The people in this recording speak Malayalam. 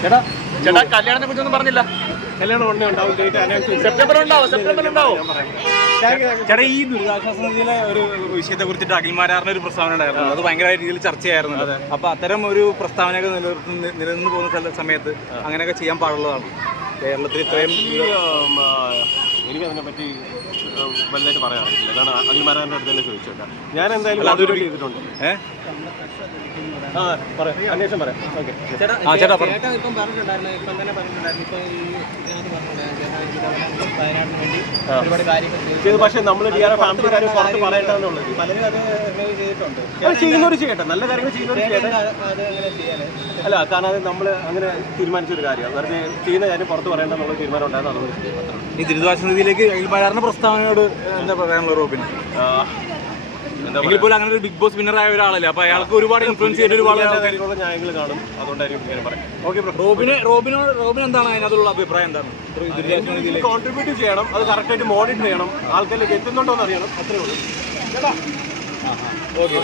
ചേട്ടാ ചേട്ടാ കല്യാണത്തെ കുറിച്ചൊന്നും പറഞ്ഞില്ല. കല്യാണം ഉടനെ ഉണ്ടാവും സെപ്റ്റംബർ ഉണ്ടാവും സെപ്റ്റംബർ ഉണ്ടാവും ചേട്ടാ ഈ ദുരിതാശ്വാസ നിധിയിലെ ഒരു വിഷയത്തെ കുറിച്ചിട്ട് അഖിൽമാരാറിന് ഒരു പ്രസ്താവന ഉണ്ടായിരുന്നു. അത് ഭയങ്കര രീതിയിൽ ചർച്ചയായിരുന്നു. അപ്പൊ അത്തരം ഒരു പ്രസ്താവനയൊക്കെ നിലനിർത്തുന്ന നിലനിന്ന് പോകുന്ന സ്ഥല- സമയത്ത് അങ്ങനെയൊക്കെ ചെയ്യാൻ പാടുള്ളതാണ്. കേരളത്തിൽ ഇത്രയും എനിക്ക് അതിനെ പറ്റി വലുതായിട്ട് പറയാൻ അറിയില്ല കാരണം അഖിൽമാരാന്റെ അടുത്ത് തന്നെ ചോദിച്ചേക്കാം. ഞാൻ എന്തായാലും അതൊരു ചെയ്തിട്ടുണ്ട് ഏഹ് ആ പറയാം. അന്വേഷണം പറയാം. ഓക്കെ. ആ ചേട്ടാ പറ ചേട്ടൻ ഇപ്പം പറഞ്ഞിട്ടുണ്ടായിരുന്നു ഇപ്പം തന്നെ പറഞ്ഞിട്ടുണ്ടായിരുന്നു. ഇപ്പം ഈ ഇതിനകത്ത് പറഞ്ഞിട്ടുണ്ടായിരുന്നു ചേട്ടാ ഈ തവണ വയനാടിന് വേണ്ടി ഒരുപാട് കാര്യങ്ങൾ ചെയ്തു. പക്ഷേ നമ്മൾ ഫാമിലി കാര്യം പുറത്ത് പറയണ്ടെന്നുള്ളത് പലരും അത് റിവ്യൂ ചെയ്തിട്ടുണ്ട്. അത് ചെയ്യുന്നവർ ചെയ്യട്ടെ. നല്ല കാര്യങ്ങൾ ചെയ്യുന്നവർ ചെയ്യട്ടെ. അത് അങ്ങനെ അല്ല കാരണം അത് നമ്മൾ അങ്ങനെ തീരുമാനിച്ചൊരു കാര്യമാണ്. വെറുതെ ചെയ്യുന്ന കാര്യം പുറത്ത് പറയേണ്ടെന്നുള്ള തീരുമാനം ഉണ്ടായിരുന്നു അതുകൊണ്ട് ഈ ദുരിതാശ്വാസ നിധിയിലേക്ക് പ്രസ്താവനയോട് എന്താ പറയാനുള്ള റോബിൻ എങ്കിൽ പോലും അങ്ങനെ ഒരു ബിഗ് ബോസ് വിന്നർ ആയ ഒരാളല്ലേ? അപ്പൊ അയാൾക്ക് ഒരുപാട് ഇൻഫ്ലുവൻസ് ചെയ്ത ഒരുപാട് ന്യായങ്ങൾ കാണും. അതുകൊണ്ടായിരിക്കും റോബിന് റോബിനോട് റോബിൻ എന്താണ് അതിനകത്തുള്ള അഭിപ്രായം എന്താണ്? കോൺട്രിബ്യൂട്ട് ചെയ്യണം അത് കറക്റ്റായിട്ട് മോണിറ്റർ ചെയ്യണം. ആൾക്കാരിലേക്ക് എത്തുന്നുണ്ടോ എന്ന് അറിയണം. അത്രേ ഉള്ളൂ. ഓക്കെ